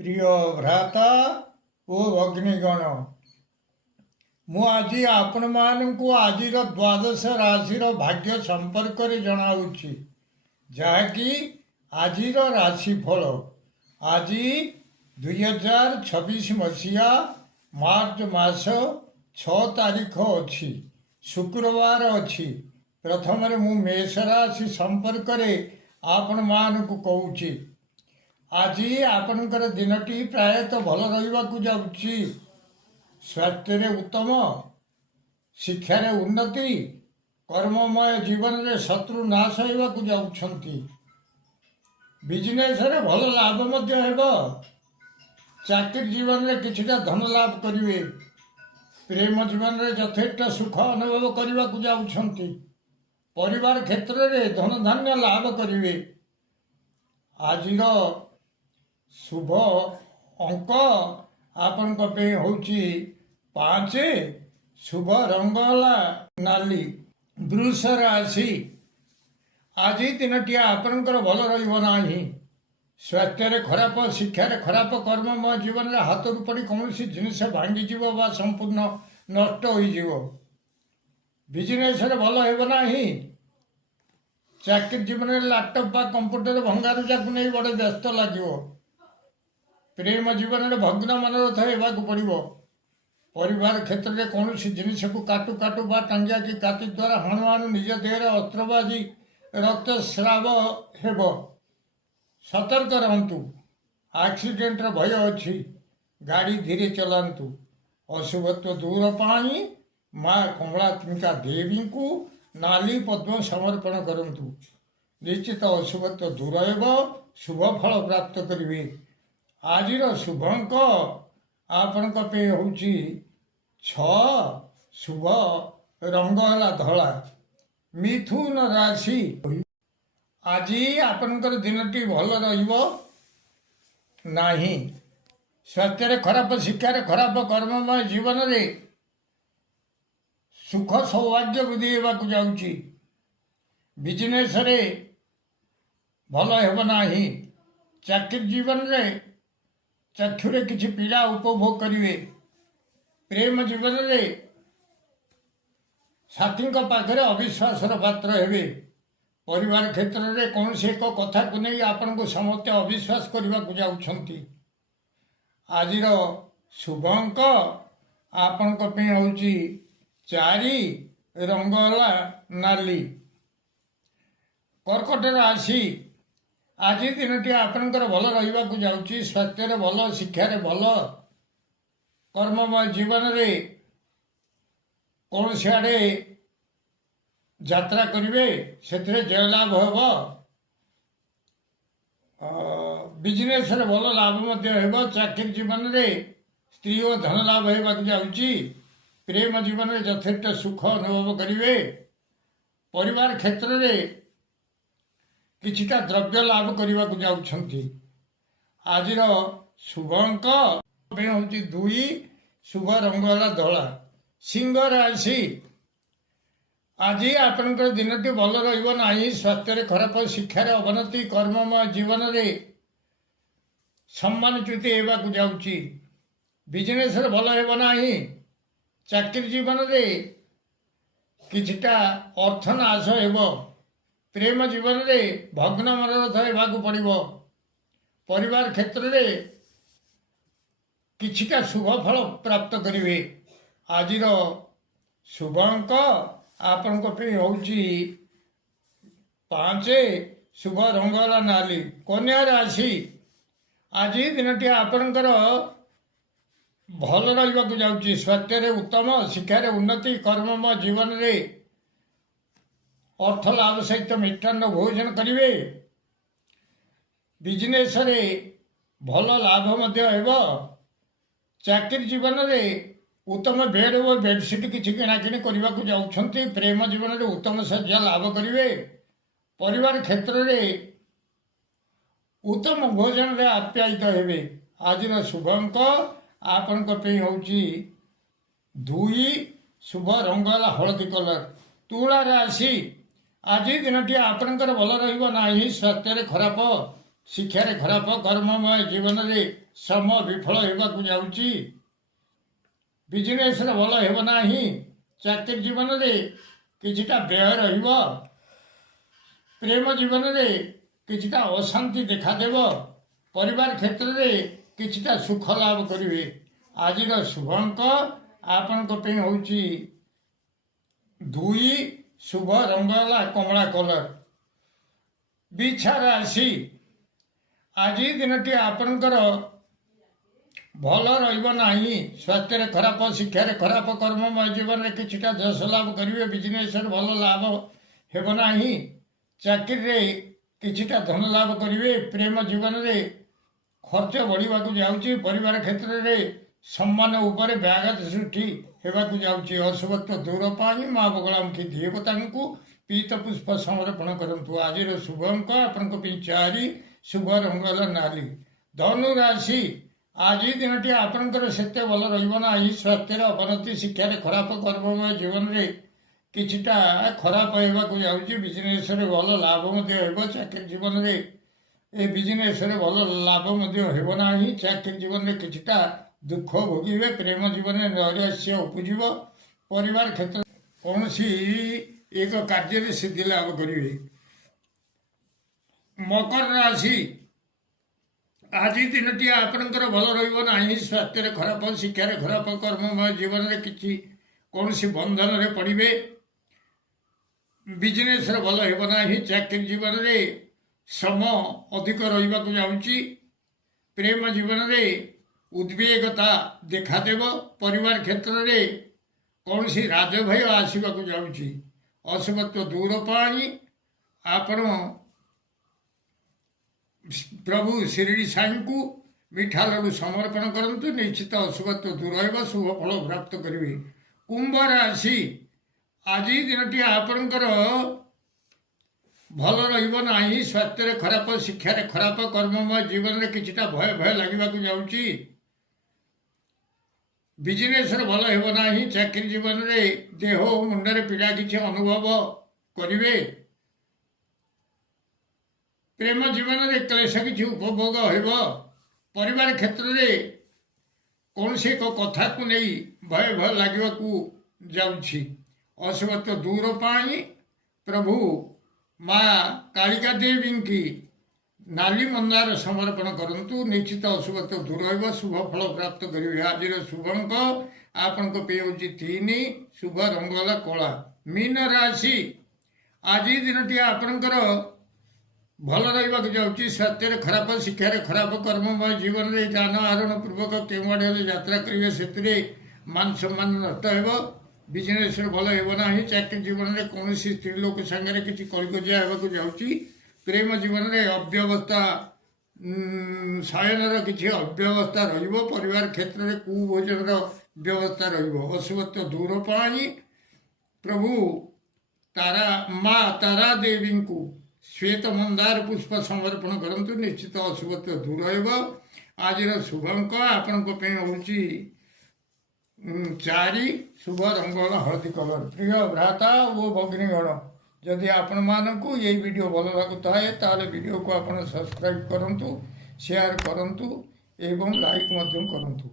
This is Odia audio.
प्रिय भ्राता ओ अग्निगण मु आज आपण मानू आज द्वादश राशि भाग्य संपर्क में जनाऊँगी जहाँकि आज राशिफल आज 2026 मसीहा मार्च मास 6 तारीख अच्छी शुक्रवार अच्छी प्रथम मु मेष राशि संपर्क में आपण मानू कहूँ आज आपणकर दिनटी प्रायतः भल रहा जाऊँगी स्वास्थ्य उत्तम शिक्षार उन्नति कर्ममय जीवन में शत्रु नाश होगा जाऊँगी बिजनेस भल लाभ चाकरी जीवन में किछिटा धन लाभ करेंगे प्रेम जीवन में यथेष्ट सुख अनुभव करने को जाऊँगी परिवार क्षेत्र में धन धान्य लाभ करेंगे आज शुभ अंक आपण हूँ 5 शुभ रंग नाली वृष राशि आज दिनटी आपणकर भल रहा स्वास्थ्य खराब शिक्षार खराब कर्ममय जीवन में हाथ रू पड़ी कौन सी जिनस भांगीज संपूर्ण नष्ट हो बिजनेस भल होना चाकरी जीवन में लैपटॉप कंप्यूटर भंगारुजा को नहीं बड़े व्यस्त लगे प्रेम जीवन में भग्न मनोरथ होगा पड़ो परिवार क्षेत्र में कौन सी जिनस को काटू काटू टांगिया कि काटी द्वारा हणु हणु निज देह अस्त्र बाजी रक्तस्राव हेब सतर्क रहतु एक्सीडेंट भय अच्छी गाड़ी धीरे चलांतु अशुभत्व दूर पाई माँ कमलात्मिका देवी को नाली पद्म समर्पण करंतु निश्चित अशुभत्व दूर हो शुभ फल प्राप्त करेंगे आज शुभ अंक आपण हूँ 6 शुभ रंग है धला मिथुन राशि आज आपणकर दिनटी भल रही स्वास्थ्य खराब शिक्षार खराब कर्ममय जीवन में सुख सौभाग्य वृद्धि होगा जाऊँगी बिजनेस भल होना चाकरी जीवन में चक्षुरे किसी पीड़ा उपभोग करेंगे प्रेम जीवन में साथी पाखे अविश्वास पात्र हेबे परिवार क्षेत्र में कौन से एक कथा को नहीं आपन को समस्त अविश्वास करने को जाऊँगी आज शुभ अंक आपण हूँ 4 रंग नाली कर्कट राशि आज दिनटी आपणकर भल रहा जाऊँगी स्वास्थ्य भल शिक्षार भल कर्ममय जीवन में कौन सियाड़े यात्रा करेंगे से जय लाभ हो बिजनेस भल लाभ हो चाकरी जीवन में स्त्री और धन लाभ होगा जाऊँगी प्रेम जीवन में यथेष्ट सुख अनुभव करेंगे परिवार क्षेत्र में किछिटा द्रव्य लाभ करने को जाऊँगी आज शुभ अंक हूँ 2 शुभ रंग धला सिंह राशि आज आपणकर दिनटी भल रहा स्वास्थ्य खराब शिक्षार अवनति कर्ममय जीवन में सम्मानच्युत होगा जाऊँगी बिजनेस भल होना चाकरी जीवन में किछिटा अर्थ नाश हो प्रेम जीवन में भग्न मनोरथ होगा पड़ो परिवार क्षेत्र में किछिटा शुभ फल प्राप्त करेंगे आज शुभ अंक आपण हूँ 5 शुभ रंग नाली कन्या राशि आज दिनटी आपणकर भल रहा जाऊँगी स्वास्थ्य उत्तम शिक्षार उन्नति कर्ममय जीवन में अर्थ लाभ सहित मिष्टान्न भोजन करेंगे बिजनेस भल लाभ हो चाकरी जीवन में उत्तम बेड और बेडसीट किसी किणाकिणी करने को जाऊँगी प्रेम जीवन में उत्तम शଯ୍या लाभ करेंगे परिवार क्षेत्र में उत्तम भोजन में आप्यायित हेबे आज शुभ अंक आपण हूँ 2 शुभ रंग हलदी कलर तुला राशि आज दिनटी आपणकर भल रहा स्वास्थ्य खराब शिक्षार खराब कर्ममय जीवन में ସମ ବିଫଳ ହେବାକୁ ଯାଉଛି। ବିଜନେସ୍ରେ ଭଲ ହେବ ନାହିଁ। ଚାକିରି ଜୀବନରେ କିଛିଟା ବ୍ୟୟ ରହିବ। ପ୍ରେମ ଜୀବନରେ କିଛିଟା ଅଶାନ୍ତି ଦେଖାଦେବ। ପରିବାର କ୍ଷେତ୍ରରେ କିଛିଟା ସୁଖ ଲାଭ କରିବେ। ଆଜିର ଶୁଭ ଅଙ୍କ ଆପଣଙ୍କ ପାଇଁ ହେଉଛି 2। ଶୁଭ ରଙ୍ଗ ହେଲା କମଳା କଲର। ବିଛା ରାଶି, ଆଜି ଦିନଟି ଆପଣଙ୍କର ଭଲ ରହିବ ନାହିଁ। ସ୍ୱାସ୍ଥ୍ୟରେ ଖରାପ, ଶିକ୍ଷାରେ ଖରାପ, କର୍ମମୟ ଜୀବନରେ କିଛିଟା ଯଶ ଲାଭ କରିବେ। ବିଜନେସ୍ରେ ଭଲ ଲାଭ ହେବ ନାହିଁ। ଚାକିରିରେ କିଛିଟା ଧନ ଲାଭ କରିବେ। ପ୍ରେମ ଜୀବନରେ ଖର୍ଚ୍ଚ ବଢ଼ିବାକୁ ଯାଉଛି। ପରିବାର କ୍ଷେତ୍ରରେ ସମ୍ମାନ ଉପରେ ବ୍ୟାଘାତ ସୃଷ୍ଟି ହେବାକୁ ଯାଉଛି। ଅଶୁଭତ୍ୱ ଦୂର ପାଇଁ ମା ବଗଳାମୁଖୀ ଦେବତାଙ୍କୁ ପୀତ ପୁଷ୍ପ ସମର୍ପଣ କରନ୍ତୁ। ଆଜିର ଶୁଭ ଅଙ୍କ ଆପଣଙ୍କ ପାଇଁ 4। ଶୁଭ ରଙ୍ଗ ହେଲା ନାଲି। ଧନୁ ରାଶି, ଆଜି ଦିନଟି ଆପଣଙ୍କର ସେତେ ଭଲ ରହିବ ନାହିଁ। ସ୍ୱାସ୍ଥ୍ୟରେ ଅବନତି, ଶିକ୍ଷାରେ ଖରାପ, କର୍ମମୟ ଜୀବନରେ କିଛିଟା ଖରାପ ହେବାକୁ ଯାଉଛି। ବିଜନେସ୍ରେ ଭଲ ଲାଭ ମଧ୍ୟ ହେବ। ଚାକିରି ଜୀବନରେ ବିଜନେସ୍ରେ ଭଲ ଲାଭ ମଧ୍ୟ ହେବ ନାହିଁ। ଚାକିରି ଜୀବନରେ କିଛିଟା ଦୁଃଖ ଭୋଗିବେ। ପ୍ରେମ ଜୀବନରେ ନୈରାଶ୍ୟ ଉପୁଜିବ। ପରିବାର କ୍ଷେତ୍ରରେ କୌଣସି ଏକ କାର୍ଯ୍ୟରେ ସିଦ୍ଧି ଲାଭ କରିବେ। ମକର ରାଶି, ଆଜି ଦିନଟି ଆପଣଙ୍କର ଭଲ ରହିବ ନାହିଁ। ସ୍ୱାସ୍ଥ୍ୟରେ ଖରାପ, ଶିକ୍ଷାରେ ଖରାପ, କର୍ମମୟ ଜୀବନରେ କୌଣସି ବନ୍ଧନରେ ପଡ଼ିବେ। ବିଜନେସ୍ରେ ଭଲ ହେବ ନାହିଁ। ଚାକିରି ଜୀବନରେ ଶ୍ରମ ଅଧିକ ରହିବାକୁ ଯାଉଛି। ପ୍ରେମ ଜୀବନରେ ଉଦ୍ବେଗତା ଦେଖାଦେବ। ପରିବାର କ୍ଷେତ୍ରରେ କୌଣସି ରାଜଭୟ ଆସିବାକୁ ଯାଉଛି। ଅଶୁଭତ୍ୱ ଦୂର ପାଇଁ ଆପଣ ପ୍ରଭୁ ଶିରିଡ଼ି ସାଇଙ୍କୁ ମିଠା ଲଡୁ ସମର୍ପଣ କରନ୍ତୁ। ନିଶ୍ଚିତ ଅଶୁଭତ୍ୱ ଦୂର ହେବ। ଶୁଭ ଫଳ ପ୍ରାପ୍ତ କରିବେ। କୁମ୍ଭ ରାଶି, ଆଜି ଦିନଟି ଆପଣଙ୍କର ଭଲ ରହିବ ନାହିଁ। ସ୍ୱାସ୍ଥ୍ୟରେ ଖରାପ, ଶିକ୍ଷାରେ ଖରାପ, କର୍ମମୟ ଜୀବନରେ କିଛିଟା ଭୟ ଲାଗିବାକୁ ଯାଉଛି। ବିଜନେସ୍ରେ ଭଲ ହେବ ନାହିଁ। ଚାକିରି ଜୀବନରେ ଦେହ ଓ ମୁଣ୍ଡରେ ପୀଡ଼ା କିଛି ଅନୁଭବ କରିବେ। ପ୍ରେମ ଜୀବନରେ କ୍ଲେଶ କିଛି ଉପଭୋଗ ହେବ। ପରିବାର କ୍ଷେତ୍ରରେ କୌଣସି ଏକ କଥାକୁ ନେଇ ଭୟ ଲାଗିବାକୁ ଯାଉଛି। ଅଶୁଭତ୍ୱ ଦୂର ପାଇଁ ପ୍ରଭୁ ମା କାଳିକା ଦେବୀଙ୍କୁ ନାଲି ମନ୍ଦାର ସମର୍ପଣ କରନ୍ତୁ। ନିଶ୍ଚିତ ଅଶୁଭତ୍ୱ ଦୂର ହେବ। ଶୁଭ ଫଳ ପ୍ରାପ୍ତ କରିବେ। ଆଜିର ଶୁଭ ଅଙ୍କ ଆପଣଙ୍କ ପାଇଁ ହେଉଛି 3। ଶୁଭ ରଙ୍ଗ ହେଲା କଳା। ମୀନ ରାଶି, ଆଜି ଦିନଟି ଆପଣଙ୍କର ଭଲ ରହିବାକୁ ଯାଉଛି। ସ୍ୱାସ୍ଥ୍ୟରେ ଖରାପ, ଶିକ୍ଷାରେ ଖରାପ, କର୍ମମୟ ଜୀବନରେ ଯାନ ଆରୋହଣ ପୂର୍ବକ କେଉଁଆଡ଼େ ହେଲେ ଯାତ୍ରା କରିବେ। ସେଥିରେ ମାନ ସମ୍ମାନ ନଷ୍ଟ ହେବ। ବିଜନେସ୍ରେ ଭଲ ହେବ ନାହିଁ। ଚାକିରି ଜୀବନରେ କୌଣସି ସ୍ତ୍ରୀ ଲୋକ ସାଙ୍ଗରେ କିଛି କଳିକଜିଆ ହେବାକୁ ଯାଉଛି। ପ୍ରେମ ଜୀବନରେ ଅବ୍ୟବସ୍ଥା, ଶୟନର କିଛି ଅବ୍ୟବସ୍ଥା ରହିବ। ପରିବାର କ୍ଷେତ୍ରରେ କୁଭୋଜନର ବ୍ୟବସ୍ଥା ରହିବ। ଅଶୁଭତ୍ୱ ଦୂର ପାଇଁ ପ୍ରଭୁ ମା ତାରା ଦେବୀଙ୍କୁ ଶ୍ଵେତ ମନ୍ଦାର ପୁଷ୍ପ ସମର୍ପଣ କରନ୍ତୁ। ନିଶ୍ଚିତ ଅଶୁଭତ୍ୱ ଦୂର ହେବ। ଆଜିର ଶୁଭ ଅଙ୍କ ଆପଣଙ୍କ ପାଇଁ ହେଉଛି 4। ଶୁଭ ରଙ୍ଗ ହଳଦୀ କଲର। ପ୍ରିୟ ଭ୍ରାତା ଓ ଭଗ୍ନୀଗଣ, ଯଦି ଆପଣମାନଙ୍କୁ ଏହି ଭିଡ଼ିଓ ଭଲ ଲାଗୁଥାଏ ତାହେଲେ ଭିଡ଼ିଓକୁ ଆପଣ ସବସ୍କ୍ରାଇବ୍ କରନ୍ତୁ, ସେୟାର କରନ୍ତୁ ଏବଂ ଲାଇକ୍ ମଧ୍ୟ କରନ୍ତୁ।